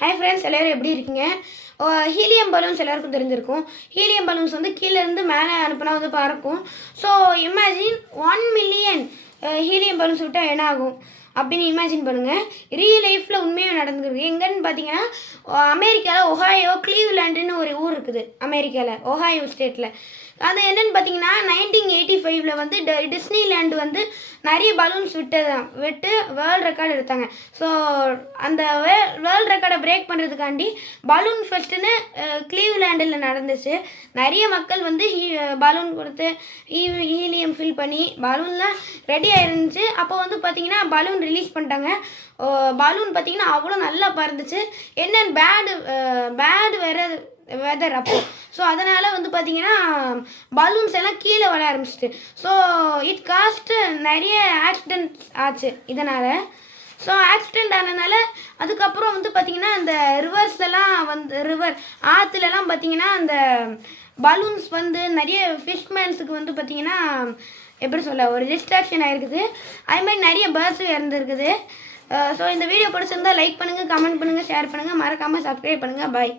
Hi friends, எல்லோரும் எப்படி இருக்கீங்க? ஹீலியம் பலூன்ஸ் எல்லாருக்கும் தெரிஞ்சிருக்கும். ஹீலியம் பலூன்ஸ் வந்து கீழேருந்து மேலே அனுப்புனா வந்து பறக்கும். So imagine 1 million helium balloons விட்டால் என்ன ஆகும் அப்படின்னு இமேஜின் பண்ணுங்கள். ரியல் லைஃப்பில் உண்மையாக நடந்துருக்கு. எங்கன்னு பார்த்தீங்கன்னா அமெரிக்காவில் ஒஹாயோ கிளீவ்லேண்டுன்னு ஒரு ஊர் இருக்குது. அமெரிக்காவில் ஒஹாயோ ஸ்டேட்டில் அது என்னென்னு பார்த்தீங்கன்னா 1985 வந்து டிஸ்னிலேண்டு வந்து நிறைய பலூன்ஸ் விட்டு வேர்ல்டு ரெக்கார்டு எடுத்தாங்க. ஸோ அந்த வேர்ல்டு ரெக்கார்டை பிரேக் பண்ணுறதுக்காண்டி பலூன் ஃபெஸ்ட்டுன்னு கிளீவ்லேண்டில் நடந்துச்சு. நிறைய மக்கள் வந்து பலூன் கொடுத்து ஹீலியம் ஃபில் பண்ணி பலூன்லாம் ரெடி ஆயிருந்துச்சு. அப்போ வந்து பார்த்திங்கன்னா பலூன் ரிலீஸ் பண்ணிட்டாங்க. பலூன் பார்த்திங்கன்னா அவ்வளோ நல்லா பறந்துச்சு. என்னென்னு பேடு வெதர் அப்போது. ஸோ அதனால் வந்து பார்த்திங்கன்னா பலூன்ஸ் எல்லாம் கீழே வர ஆரம்பிச்சிட்டு. ஸோ இட் காஸ்ட்டு நிறைய ஆக்சிடென்ட்ஸ் ஆச்சு இதனால். ஸோ ஆக்சிடெண்ட் ஆனதுனால அதுக்கப்புறம் வந்து பார்த்திங்கன்னா அந்த ஆற்றுலலாம் பார்த்திங்கன்னா அந்த பலூன்ஸ் வந்து நிறைய ஃபிஷ்மேன்ஸுக்கு வந்து பார்த்திங்கன்னா எப்படி சொல்ல ஒரு டிஸ்ட்ராக்ஷன் ஆகிருக்குது. அதுமாதிரி நிறைய பேர்ட்ஸும் இறந்துருக்குது. ஸோ இந்த வீடியோ பிடிச்சிருந்தால் லைக் பண்ணுங்கள், கமெண்ட் பண்ணுங்கள், ஷேர் பண்ணுங்கள், மறக்காமல் சப்ஸ்கிரைப் பண்ணுங்கள். பாய்.